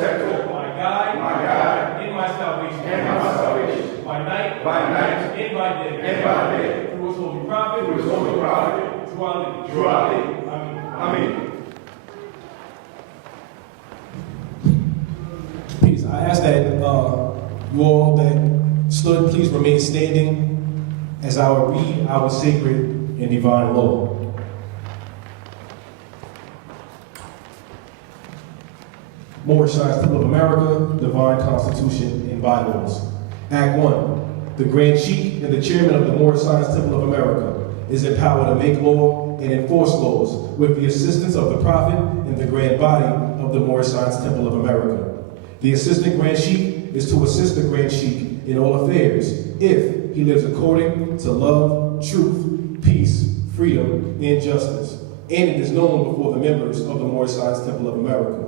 protector, my guide, in my salvation, by night, and by day, through his holy prophet, true Ali. Amen. Peace. I ask that you all that stood, please remain standing as I will read our sacred and divine law. Moorish Science Temple of America, Divine Constitution and Bylaws. Act 1. The Grand Sheik and the Chairman of the Moorish Science Temple of America is empowered to make law and enforce laws with the assistance of the Prophet and the Grand Body of the Moorish Science Temple of America. The Assistant Grand Sheik is to assist the Grand Sheik in all affairs if he lives according to love, truth, peace, freedom, and justice, and it is known before the members of the Moorish Science Temple of America.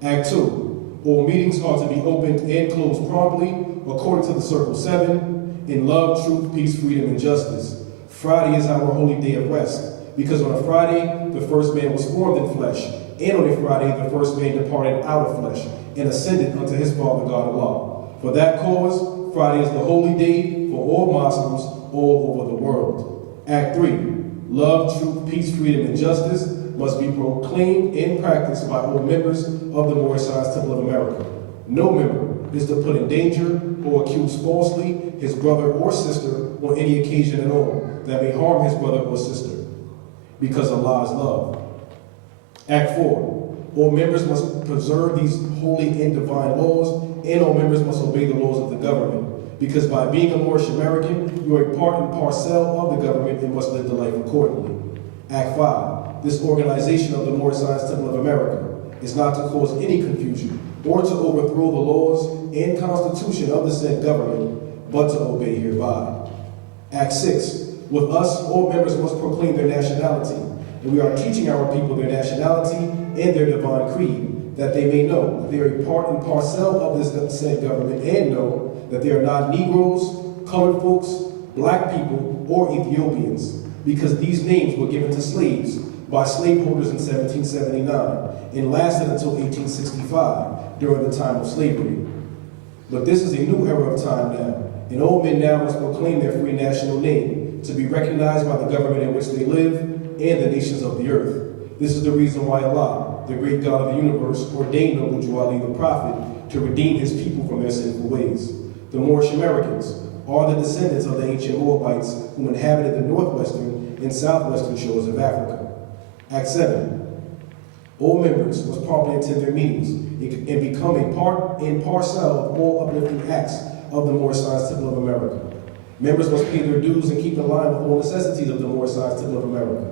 Act 2. All meetings are to be opened and closed promptly according to the Circle 7 in love, truth, peace, freedom, and justice. Friday is our holy day of rest because on a Friday the first man was formed in flesh, and on a Friday the first man departed out of flesh and ascended unto his Father God Allah. For that cause, Friday is the holy day for all Muslims all over the world. Act 3. Love, truth, peace, freedom, and justice must be proclaimed and practiced by all members of the Moorish Science Temple of America. No member is to put in danger or accuse falsely his brother or sister on any occasion at all that may harm his brother or sister, because Allah is love. Act 4. All members must preserve these holy and divine laws, and all members must obey the laws of the government, because by being a Moorish American, you are a part and parcel of the government and must live the life accordingly. Act 5. This organization of the Moorish Science Temple of America is not to cause any confusion or to overthrow the laws and constitution of the said government, but to obey hereby. Act 6. With us, all members must proclaim their nationality, and we are teaching our people their nationality and their divine creed, that they may know that they are a part and parcel of this said government, and know that they are not Negroes, colored folks, black people, or Ethiopians, because these names were given to slaves by slaveholders in 1779 and lasted until 1865 during the time of slavery. But this is a new era of time now, and all men now must proclaim their free national name to be recognized by the government in which they live and the nations of the earth. This is the reason why Allah, the great God of the universe, ordained Abu Ali the Prophet to redeem his people from their sinful ways. The Moorish Americans are the descendants of the ancient Moabites who inhabited the northwestern and southwestern shores of Africa. Act 7. All members must promptly attend their meetings and become a part and parcel of all uplifting acts of the Moorish Science Temple of America. Members must pay their dues and keep in line with all necessities of the Moorish Science Temple of America.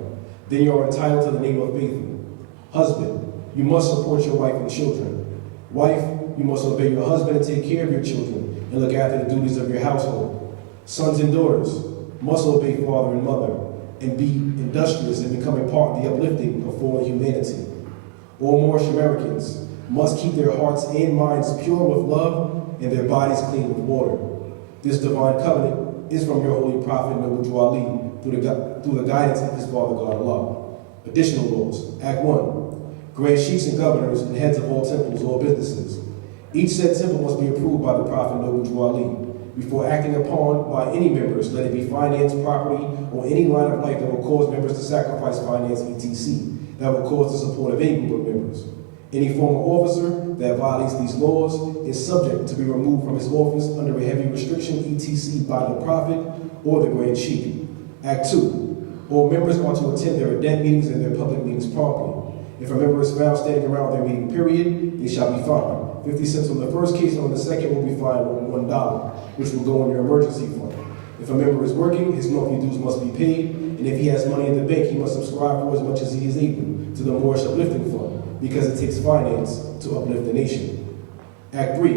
Then you are entitled to the name of faithful. Husband, you must support your wife and children. Wife, you must obey your husband and take care of your children and look after the duties of your household. Sons and daughters must obey father and mother and be industrious and become a part of the uplifting of fallen humanity. All Moorish Americans must keep their hearts and minds pure with love and their bodies clean with water. This divine covenant is from your holy prophet, Abu Ali, through the guidance of his Father God Allah. Additional laws. Act 1. Grand Sheiks and governors and heads of all temples, all businesses. Each said temple must be approved by the Prophet Abu Ali. Before acting upon by any members, let it be finance, property, or any line of life that will cause members to sacrifice finance, etc., that will cause the support of any group of members. Any former officer that violates these laws is subject to be removed from his office under a heavy restriction, etc., by the Prophet or the Grand Sheik. Act 2. All members are to attend their adept meetings and their public meetings promptly. If a member is found standing around their meeting period, they shall be fined. 50 cents on the first case, and on the second will be fined $1, which will go on your emergency fund. If a member is working, his monthly dues must be paid, and if he has money in the bank, he must subscribe for as much as he is able to the Moorish Uplifting Fund, because it takes finance to uplift the nation. Act 3.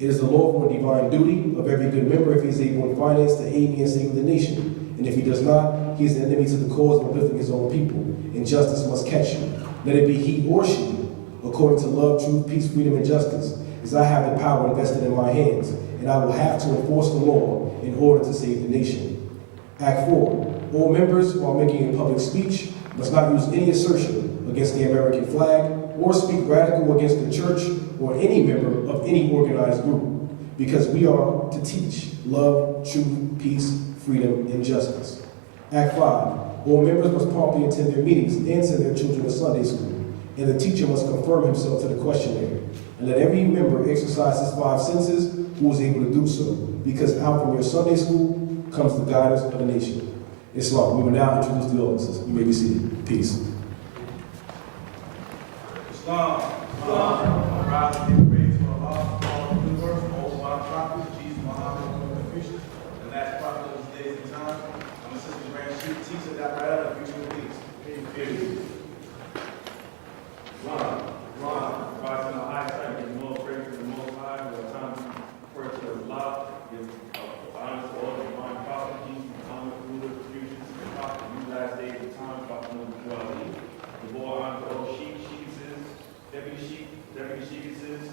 It is the lawful and divine duty of every good member, if he is able in finance, to aid and save the nation, and if he does not, he is an enemy to the cause of uplifting his own people, and justice must catch him. Let it be he or she, according to love, truth, peace, freedom, and justice, as I have the power invested in my hands, and I will have to enforce the law in order to save the nation. Act 4. All members, while making a public speech, must not use any assertion against the American flag or speak radical against the church or any member of any organized group, because we are to teach love, truth, peace, freedom, and justice. Act 5, all members must promptly attend their meetings and send their children to Sunday school, and the teacher must confirm himself to the questionnaire. And let every member exercise his 5 senses who is able to do so, because out from your Sunday school comes the guidance of the nation. Islam. We will now introduce the officers. You may be seated. Peace. Islam. Islam. Rise and give praise to Allah, all the universe, all our prophets, Jesus, Muhammad, Unification, the last prophet of these days and times. I'm Assistant Grand Sheik K, T.SADAT, the future of peace. Peace. Rise to the high side, give more praise to the Most High. We have time to pray to Allah, give honor to all the divine prophets, Jesus, Muhammad, ruler, future, and prophet, these last days and times, Prophet YisraEl. The more honor to all Shiek, Deputy Shiek, Deputy Shiek Prather-El,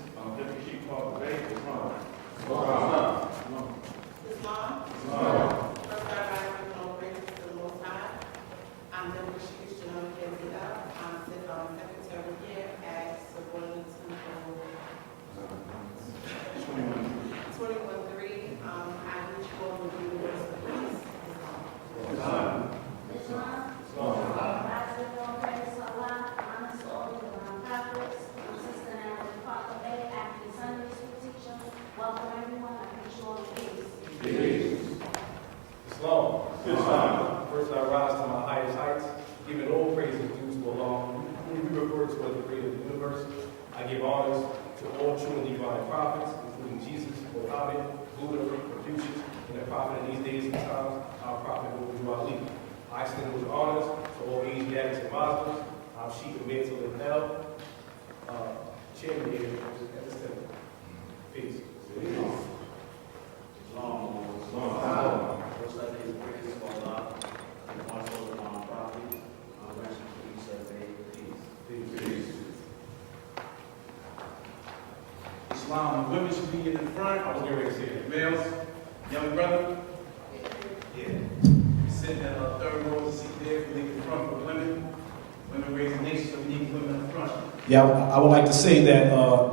Islam. First, I rise with all praises to the Most High. I'm Minister Joseph Young Bey. I'm Secretary here at subordinate to 21-3. I reach for the universal peace. Islam. First, I rise to my highest heights, giving all praise and dues to Allah, whom we refer to as the creator of the universe. I give honors to all true and divine prophets, including Jesus, Muhammad, Buddha, Confucius, and the prophet in these days and times, our prophet YisraEl. I extend those honors to all Asiatics and Muslims. I'm Sheik of Prather-El, chairman here at this temple. Peace. First, I give praise to Allah, and also to our prophets, our Master YusUF-BEY. Peace. Islam, women should be in the front. I was getting ready to say that. Males, young brother. Yeah. Sit in the third row to sit there. We leave the front for women. Women raise the nation, so we need women in the front. Yeah, I would like to say that,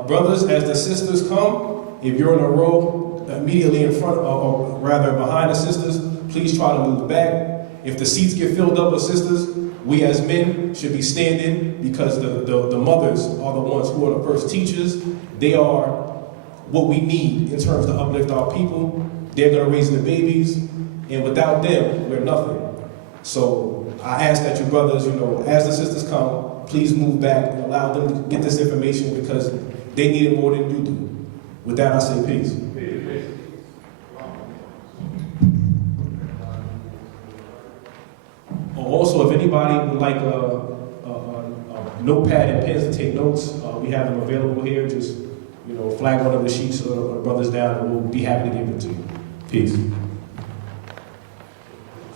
brothers, as the sisters come, if you're in a row immediately in front, or rather behind the sisters, please try to move back. If the seats get filled up with sisters, we as men should be standing, because the mothers are the ones who are the first teachers. They are what we need in terms to uplift our people. They're going to raise the babies, and without them, we're nothing. So I ask that you brothers, as the sisters come, please move back and allow them to get this information, because they need it more than you do. With that, I say peace. Also, if anybody would like a notepad and pens to take notes, we have them available here. Just, flag one of the sheiks or brothers down, and we'll be happy to give them to you. Peace.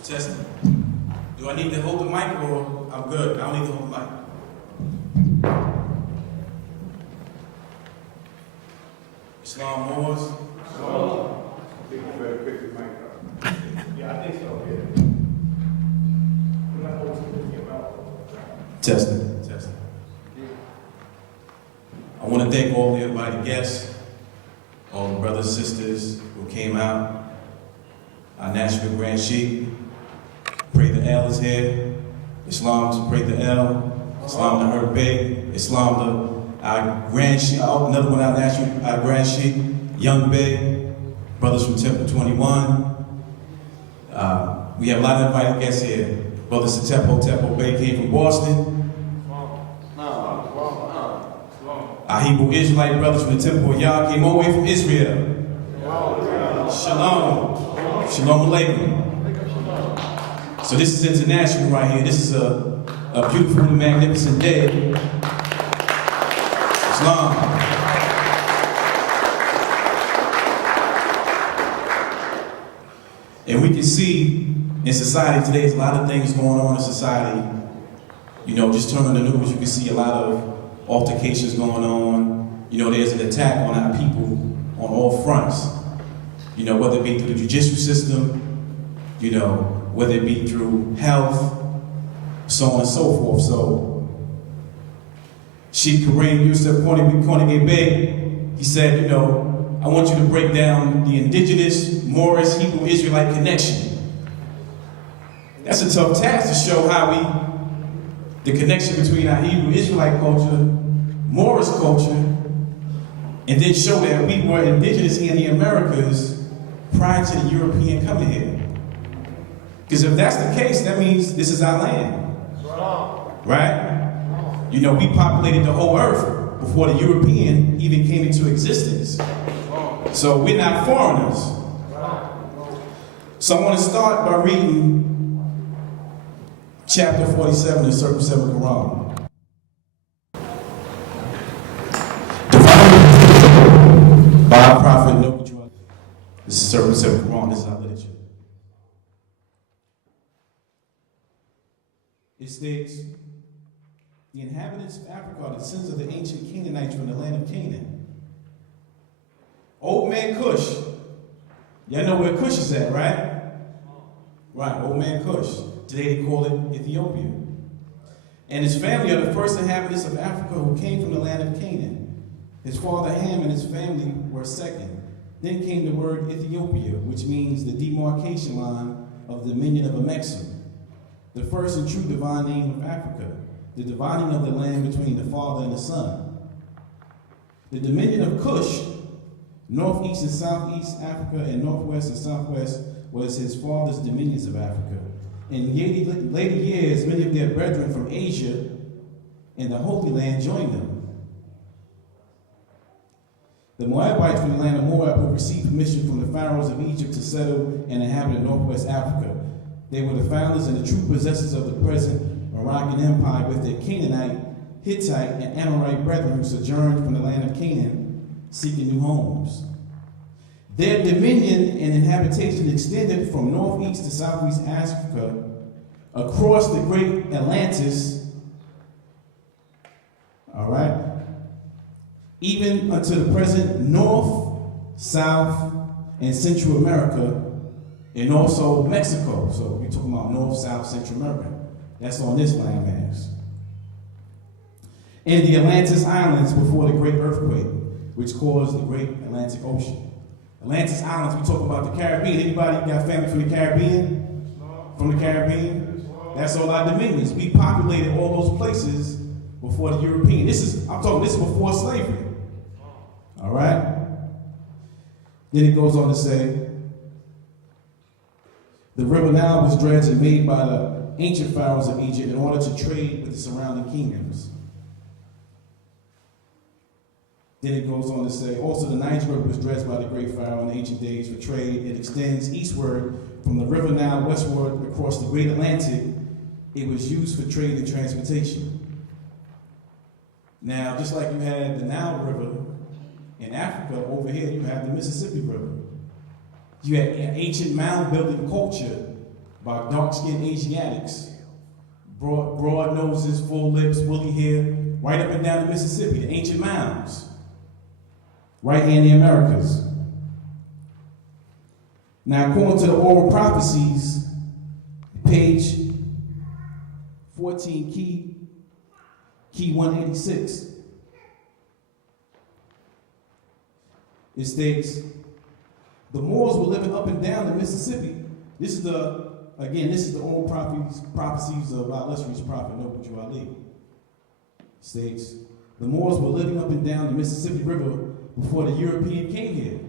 Testing. Do I need to hold the mic, or I'm good? I don't need to hold the mic. Islam Moors. I think you better pick the mic up. Yeah, I think so. Yeah. We're not always thinking about. Testing. I want to thank all the invited guests, all the brothers and sisters who came out. Our National Grand Sheik, Prather-El is here. Islam's Prather-El, Islam the Hernry Bey, Islam our Grand Sheik, another one our Grand Sheik, Young Bey, brothers from T.SADAT. We have a lot of invited guests here. Brother Tepo Bey came from Boston. Our Hebrew Israelite brothers from the Temple of Yah came all the way from Israel. Shalom. Shalom Aleichem. So this is international right here. This is a beautiful and magnificent day. Islam. And we can see in society today, there's a lot of things going on in society. Just turn on the news, you can see a lot of altercations going on. There's an attack on our people on all fronts. Whether it be through the judicial system, whether it be through health, so on and so forth. So Sheik K.YUSEF-BEY, he said, you know, I want you to break down the Indigenous, Moorish, Hebrew, Israelite connection. That's a tough task to show how the connection between our Hebrew Israelite culture, Moorish culture, and then show that we were indigenous here in the Americas prior to the European coming here. Because if that's the case, that means this is our land. Right? You know, we populated the whole earth before the European even came into existence. So we're not foreigners. So I want to start by reading chapter 47 of the Circle 7 Quran. By our prophet, this is Circle 7 Quran, this is our literature. It states, the inhabitants of Africa are the sons of the ancient Canaanites from the land of Canaan. Old man Cush, y'all know where Cush is at, right? Right, old man Cush. Today they call it Ethiopia. And his family are the first inhabitants of Africa who came from the land of Canaan. His father Ham and his family were second. Then came the word Ethiopia, which means the demarcation line of the dominion of Amexem, the first and true divine name of Africa, the dividing of the land between the father and the son. The dominion of Cush, northeast and southeast Africa, and northwest and southwest, was his father's dominions of Africa. In later years, many of their brethren from Asia and the Holy Land joined them. The Moabites from the land of Moab who received permission from the pharaohs of Egypt to settle and inhabit northwest Africa. They were the founders and the true possessors of the present Moroccan Empire with their Canaanite, Hittite, and Amorite brethren who sojourned from the land of Canaan, seeking new homes. Their dominion and inhabitation extended from northeast to southeast Africa, across the great Atlantis, all right, even unto the present North, South, and Central America, and also Mexico. So we're talking about North, South, Central America. That's on this landmass. And the Atlantis Islands before the great earthquake, which caused the great Atlantic Ocean. Atlantis Islands, we talk about the Caribbean. Anybody got family from the Caribbean? From the Caribbean? That's all our dominions. We populated all those places before the European. This is before slavery. All right? Then it goes on to say, the river Nile was dredged and made by the ancient pharaohs of Egypt in order to trade with the surrounding kingdoms. Then it goes on to say, also the Niger River was dredged by the great pharaoh in the ancient days for trade. It extends eastward from the river Nile westward across the great Atlantic. It was used for trade and transportation. Now, just like you had the Nile River in Africa, over here you have the Mississippi River. You had ancient mound-building culture by dark-skinned Asiatics, broad noses, full lips, woolly hair, right up and down the Mississippi, the ancient mounds, right here in the Americas. Now, according to the oral prophecies, page 14, key 186, it states, the Moors were living up and down the Mississippi. This is the oral prophecies of our illustrious prophet, YisraEl. States, the Moors were living up and down the Mississippi River before the European came here.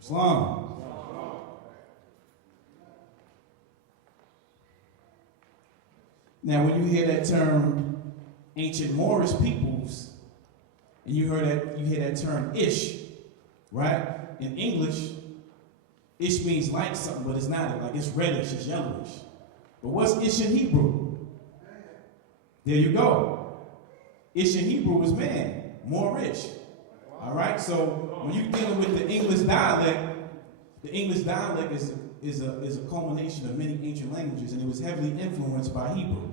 Islam. Now, when you hear that term, ancient Moorish peoples, and you hear that term Ish, right? In English, Ish means like something, but it's not. Like it's reddish, it's yellowish. But what's Ish in Hebrew? There you go. Ish in Hebrew is man, Moorish. All right. So when you're dealing with the English dialect is a culmination of many ancient languages, and it was heavily influenced by Hebrew.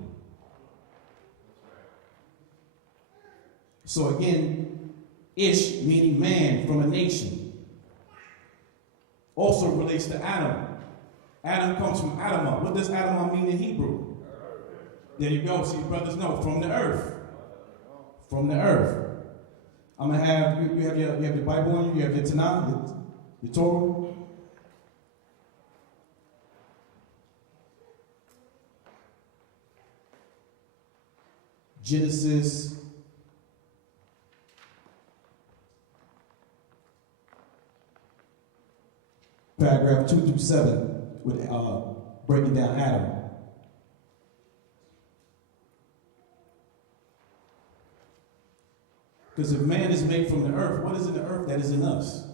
So again, Ish meaning man from a nation. Also relates to Adam. Adam comes from Adamah. What does Adamah mean in Hebrew? There you go. See, brothers know, from the earth. from the earth. I'm gonna have you have your Bible on you. You have your Tanakh, your Torah. Genesis. Paragraph 2 through 7, with breaking down Adam. Because if man is made from the earth, what is in the earth that is in us?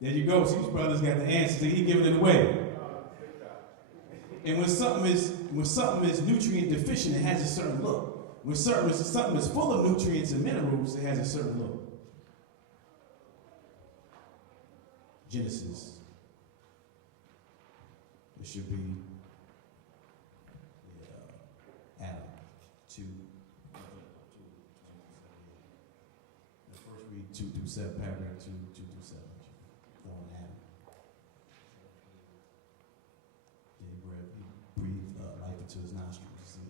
There you go. See, these brothers got the answer. He's giving it away. And when something is nutrient deficient, it has a certain look. When something is full of nutrients and minerals, it has a certain look. Genesis. It should be Adam 2. The first read 2 through 7, paragraph 2 through 7. On Adam. He breathed life into his nostrils. See it?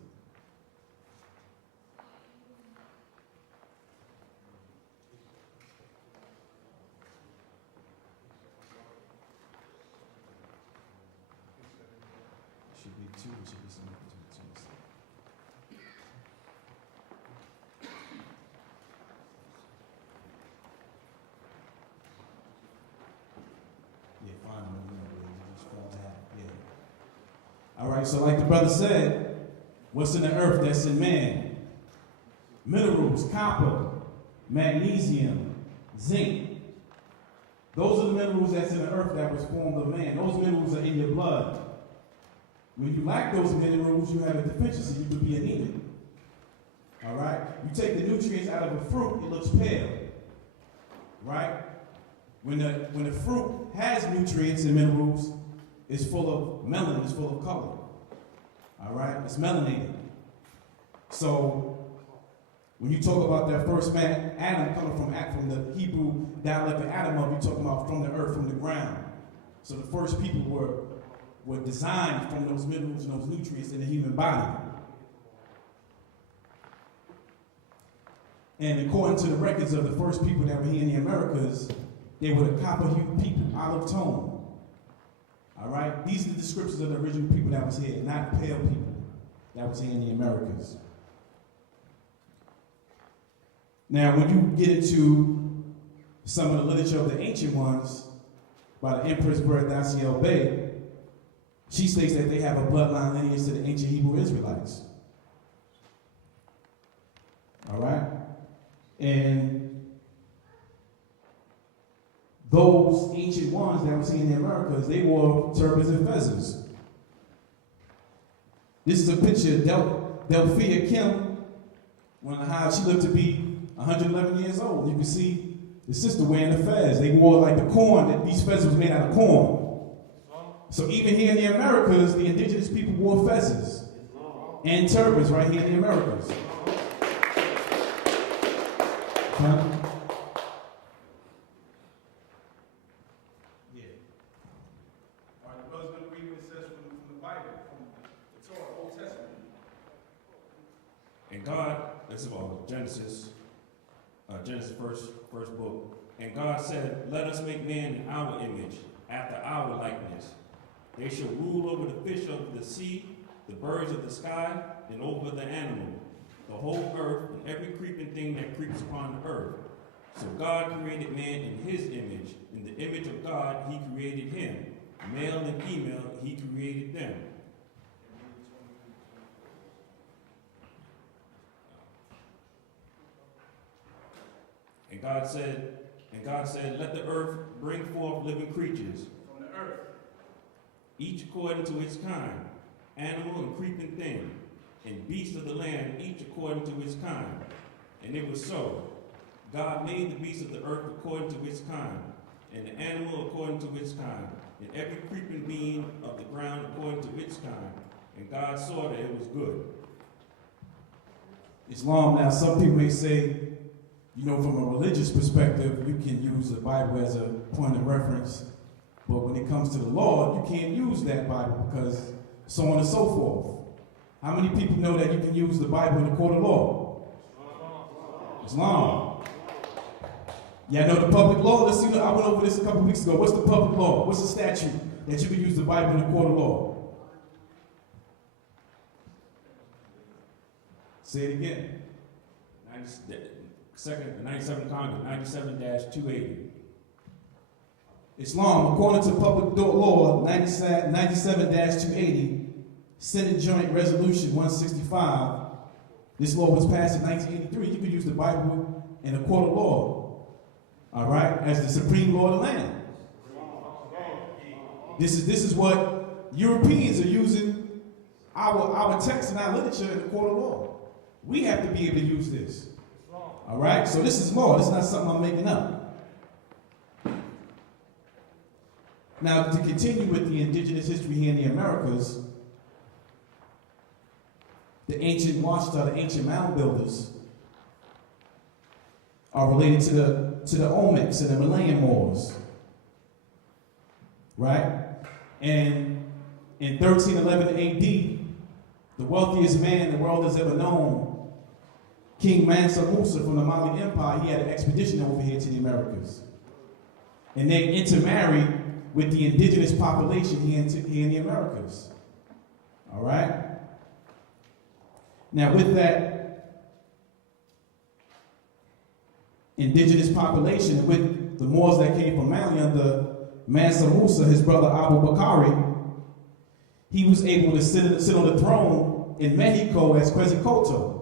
Should be 2, it should be something between 2 and 7. Yeah, fine, just fall out. Yeah. All right, so like the brother said, what's in the earth that's in man? Minerals, copper, magnesium, zinc. Those are the minerals that's in the earth that was formed of man. Those minerals are in your blood. When you lack those minerals, you have a deficiency. You could be anemic. All right? You take the nutrients out of a fruit, it looks pale. Right? When the fruit has nutrients and minerals, it's full of melanin, it's full of color. All right? It's melanated. So, when you talk about that first man, Adam, coming from the Hebrew dialect of Adam, you're talking about from the earth, from the ground. So the first people were designed from those minerals and those nutrients in the human body. And according to the records of the first people that were here in the Americas, they were the copper-hued people, olive tone. All right? These are the descriptions of the original people that was here, not pale people that was here in the Americas. Now, when you get into some of the literature of the ancient ones, by the Empress Prather-El, she states that they have a bloodline lineage to the ancient Hebrew Israelites. All right? And those ancient ones that we see in the Americas, they wore turbans and fezzes. This is a picture of Delphia Kim, how she lived to be 111 years old. You can see the sister wearing the fez. They wore like the corn, that these fezzes was made out of corn. So even here in the Americas, the indigenous people wore fezzes and turbans right here in the Americas. Huh? Yeah. All right, the brother's going to read what it says from the Bible, from the Torah, Old Testament. And God, this is all Genesis first book. And God said, let us make man in our image, after our likeness. They shall rule over the fish of the sea, the birds of the sky, and over the animal, the whole earth, and every creeping thing that creeps upon the earth. So God created man in his image. In the image of God, he created him. Male and female, he created them. And God said, let the earth bring forth living creatures From the earth. each according to its kind, animal and creeping thing, and beast of the land, each according to its kind. And it was so. God made the beast of the earth according to its kind, and the animal according to its kind, and every creeping being of the ground according to its kind. And God saw that it was good. Islam, now some people may say, from a religious perspective, you can use the Bible as a point of reference, but when it comes to the law, you can't use that Bible because so on and so forth. How many people know that you can use the Bible in a court of law? Islam. Y'all know the public law? Let's see, I went over this a couple weeks ago. What's the public law? What's the statute that you can use the Bible in the court of law? Say it again. 97 Congress, 97-280. Islam, according to public law 97-280, Senate Joint Resolution 165, this law was passed in 1983. You can use the Bible in a court of law, all right, as the supreme law of the land. This is what Europeans are using our text and our literature in the court of law. We have to be able to use this. All right? So this is law. This is not something I'm making up. Now, to continue with the indigenous history here in the Americas, the ancient Washita, the ancient mound builders, are related to the Olmecs and the Malayan Moors. Right? And in 1311 AD, the wealthiest man the world has ever known, King Mansa Musa from the Mali Empire, he had an expedition over here to the Americas. And they intermarried with the indigenous population here in the Americas. All right? Now, with that indigenous population, and with the Moors that came from Mali under Mansa Musa, his brother Abu Bakari, he was able to sit on the throne in Mexico as Quetzalcoatl.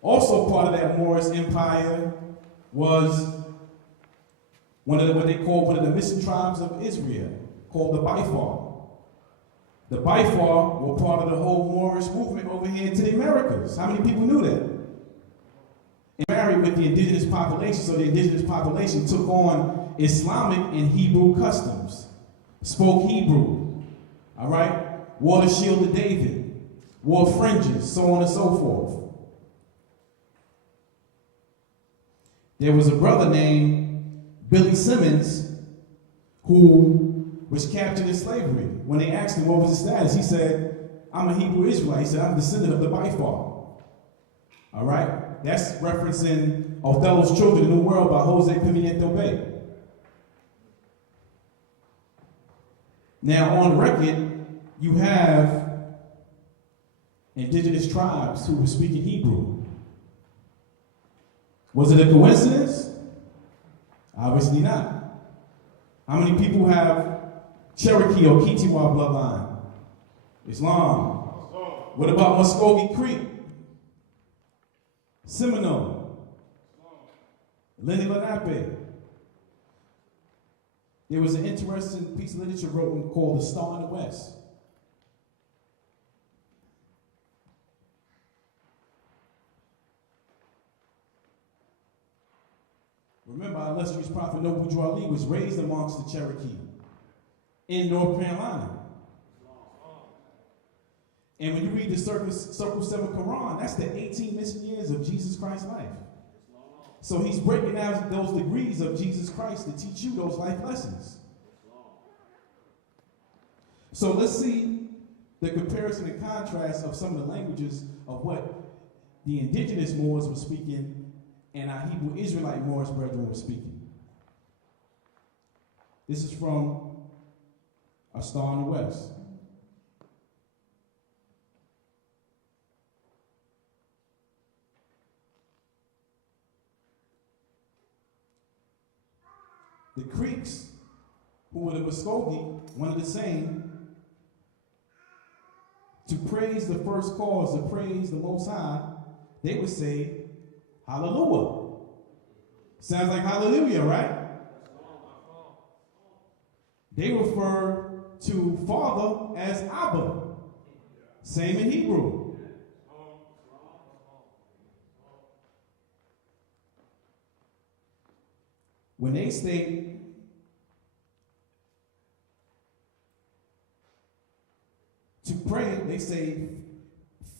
Also part of that Moorish empire was what they called one of the mission tribes of Israel, called the Bifar. The Bifar were part of the whole Moorish movement over here into the Americas. How many people knew that? And married with the indigenous population, so the indigenous population took on Islamic and Hebrew customs, spoke Hebrew, all right? Wore the shield of David, wore fringes, so on and so forth. There was a brother named Billy Simmons who was captured in slavery. When they asked him what was his status, he said, I'm a Hebrew Israelite. He said, I'm a descendant of the Bifar. All right? That's referencing Othello's Children in the New World by Jose Pimiento Bay. Now, on record, you have indigenous tribes who were speaking Hebrew. Was it a coincidence? Obviously not. How many people have Cherokee or Kitiwa bloodline? Islam. What about Muskogee Creek? Seminole. Lenni Lenape. There was an interesting piece of literature written called The Star in the West. Remember, our illustrious prophet Noble Drew Ali was raised amongst the Cherokee in North Carolina. And when you read the Circle 7 Quran, that's the 18 mission years of Jesus Christ's life. So he's breaking out those degrees of Jesus Christ to teach you those life lessons. So let's see the comparison and contrast of some of the languages of what the indigenous Moors were speaking and our Hebrew Israelite Moorish brethren were speaking. This is from A Star in the West. The Creeks, who were the Muskogee, one of the same, to praise the first cause, to praise the Most High, they would say, Hallelujah. Sounds like hallelujah, right? They refer to Father as Abba. Same in Hebrew. When they state to pray, they say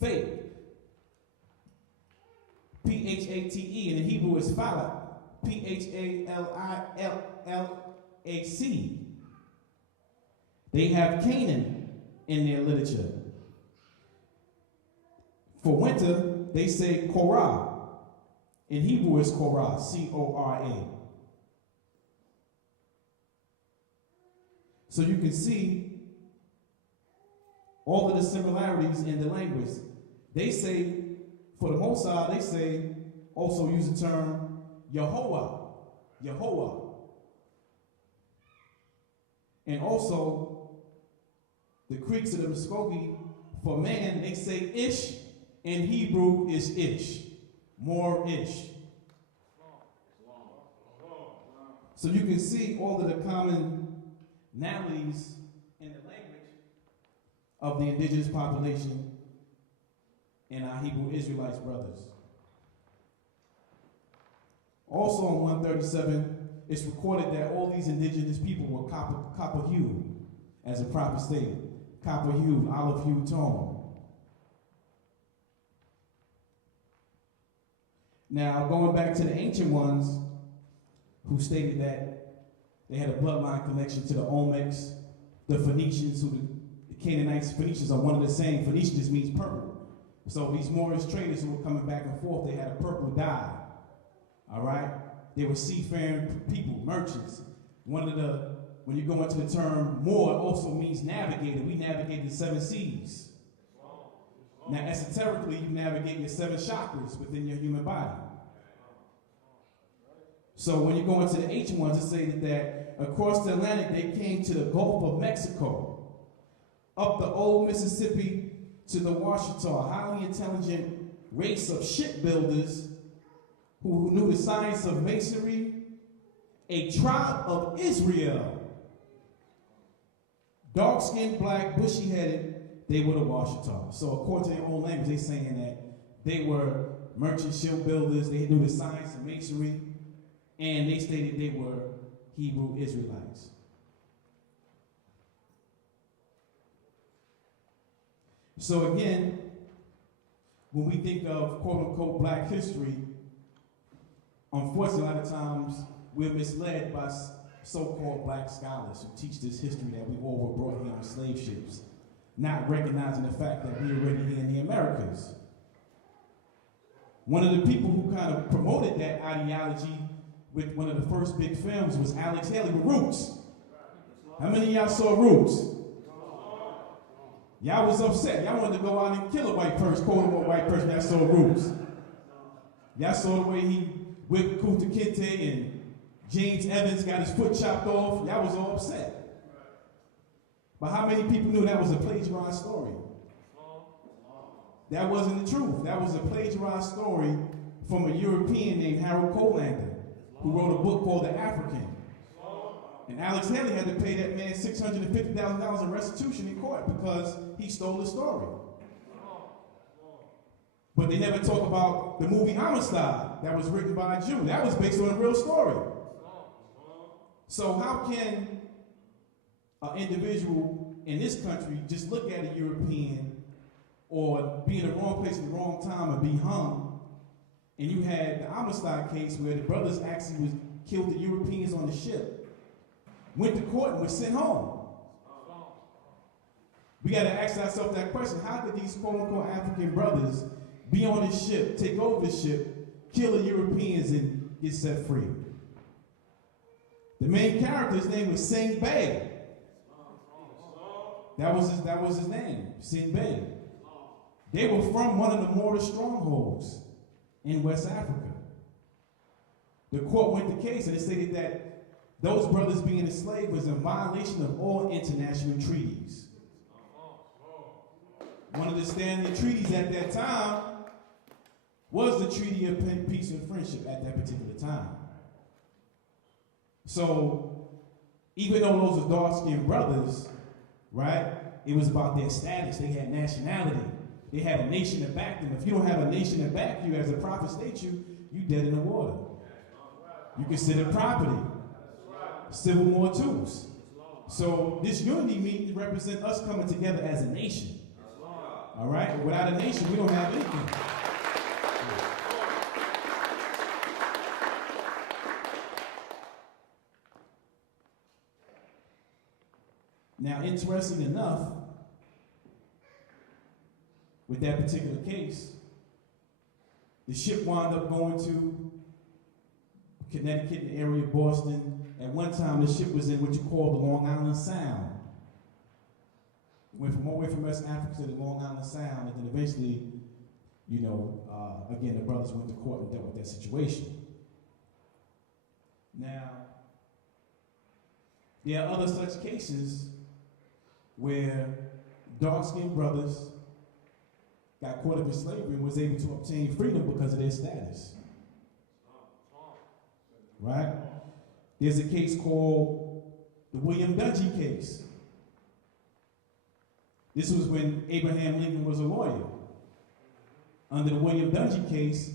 faith. P-H-A-T-E, and in Hebrew is Phalak. P-H-A-L-I-L-L-A-C. They have Canaan in their literature. For winter, they say Korah. In Hebrew, it's Korah, C-O-R-A. So you can see all of the similarities in the language. They say, for the Mosai, they say, also use the term Yehovah, Yehovah. And also, the Creeks of the Muskogee, for man, they say Ish. In Hebrew is Ish, more Ish. So you can see all of the commonalities in the language of the indigenous population and our Hebrew Israelites brothers. Also on 137, it's recorded that all these indigenous people were copper hued, as a prophet stated. Copper hued, olive hued tone. Now, going back to the ancient ones who stated that they had a bloodline connection to the Olmecs, the Phoenicians, the Canaanites, Phoenicians are one of the same. Phoenician just means purple. So these Moorish traders who were coming back and forth, they had a purple dye. All right? They were seafaring people, merchants. When you go into the term Moor, it also means navigator. We navigated the 7 seas. Now, esoterically, you navigate your 7 chakras within your human body. So when you go into the ancient ones, it stated that across the Atlantic, they came to the Gulf of Mexico, up the old Mississippi to the Washita, a highly intelligent race of shipbuilders who knew the science of masonry, a tribe of Israel. Dark-skinned, black, bushy-headed, they were the Washita. So according to their own language, they're saying that they were merchant shipbuilders, they knew the science of masonry, and they stated they were Hebrew Israelites. So again, when we think of quote-unquote black history, unfortunately, a lot of times we're misled by so-called black scholars who teach this history that we all were brought here on slave ships, not recognizing the fact that we were already here in the Americas. One of the people who kind of promoted that ideology with one of the first big films was Alex Haley with Roots. How many of y'all saw Roots? Y'all was upset. Y'all wanted to go out and kill a white person, quote-unquote white person that saw Roots. Y'all saw the way he whipped Kunta Kinte and James Evans got his foot chopped off. Y'all was all upset. But how many people knew that was a plagiarized story? That wasn't the truth. That was a plagiarized story from a European named Harold Colander, who wrote a book called The African. And Alex Haley had to pay that man $650,000 in restitution in court because he stole the story. But they never talk about the movie Homicide that was written by a Jew. That was based on a real story. So how can an individual in this country just look at a European or be in the wrong place at the wrong time and be hung? And you had the Homicide case where the brothers actually killed the Europeans on the ship, went to court and was sent home. We got to ask ourselves that question. How could these quote-unquote African brothers be on this ship, take over the ship, kill the Europeans, and get set free? The main character's name was Bey. That was his name, Bey. They were from one of the Moorish strongholds in West Africa. The court went the case and it stated that those brothers being enslaved was in violation of all international treaties. One of the standing treaties at that time was the Treaty of Peace and Friendship at that particular time. So, even though those were dark-skinned brothers, right, it was about their status. They had nationality. They had a nation that backed them. If you don't have a nation that backed you, as the prophet states you dead in the water. You consider property. Civil mortuus. So this unity meeting represents us coming together as a nation. All right? Without a nation, we don't have anything. Now, interesting enough, with that particular case, The ship wound up going to Connecticut, the area of Boston. At one time, the ship was in what you call the Long Island Sound. It went from all the way from West Africa to the Long Island Sound, and then eventually, you know, again, the brothers went to court and dealt with that situation. Now, there are other such cases where dark-skinned brothers got caught up in slavery and was able to obtain freedom because of their status. Right? There's a case called the William Dungy case. This was when Abraham Lincoln was a lawyer. Under the William Dungy case,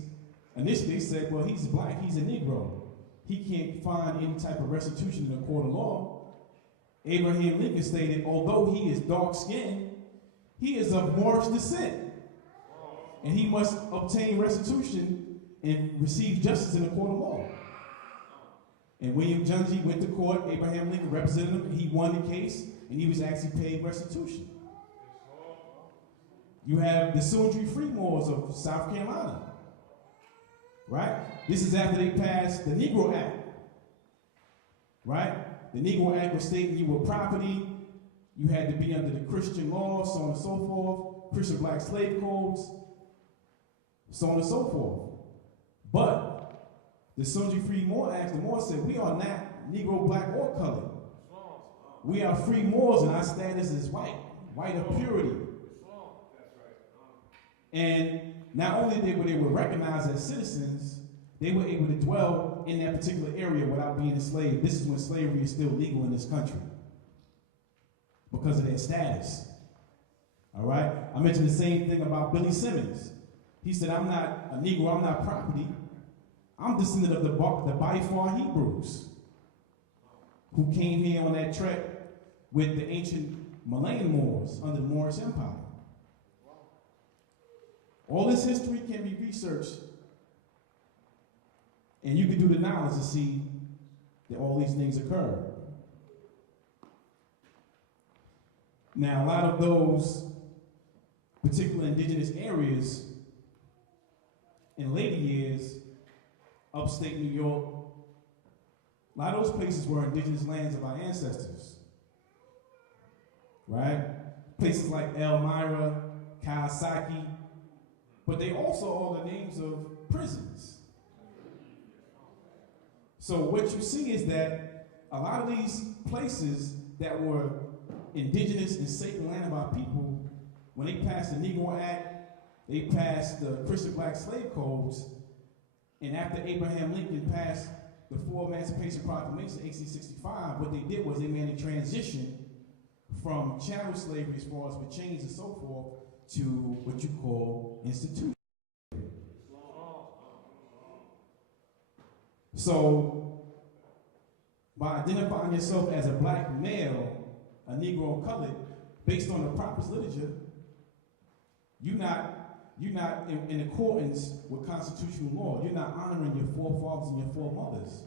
initially they said, well, he's black, he's a Negro. He can't find any type of restitution in a court of law. Abraham Lincoln stated, although he is dark-skinned, he is of Moorish descent, and he must obtain restitution and receive justice in a court of law. And William Dungy went to court, Abraham Lincoln represented him, and he won the case, and he was actually paid restitution. You have the Sundry Free Moors of South Carolina, right? This is after they passed the Negro Act, right? The Negro Act was stating you were property, you had to be under the Christian law, so on and so forth, Christian black slave codes, so on and so forth. But the Sundry Free Moor Act, the Moors said, we are not Negro, black, or colored. We are free Moors, and our status is white, white of purity. And not only were they recognized as citizens, they were able to dwell in that particular area without being enslaved. This is when slavery is still legal in this country because of their status. All right? I mentioned the same thing about Billy Simmons. He said, I'm not a Negro, I'm not property. I'm descendant of the Biafar Hebrews who came here on that trek with the ancient Malayan Moors under the Moorish Empire. All this history can be researched, and you can do the knowledge to see that all these things occur. Now, a lot of those particular indigenous areas in later years, upstate New York, a lot of those places were indigenous lands of our ancestors, right? Places like Elmira, Kawasaki, but they also are the names of prisons. So what you see is that a lot of these places that were indigenous and sacred land of our people, when they passed the Negro Act, they passed the Christian black slave codes, and after Abraham Lincoln passed the Full Emancipation Proclamation, 1865, what they did was they made a transition from chattel slavery as far as with chains and so forth, to what you call institution. So, by identifying yourself as a black male, a Negro colored, based on the proper literature, you're not in accordance with constitutional law. You're not honoring your forefathers and your foremothers.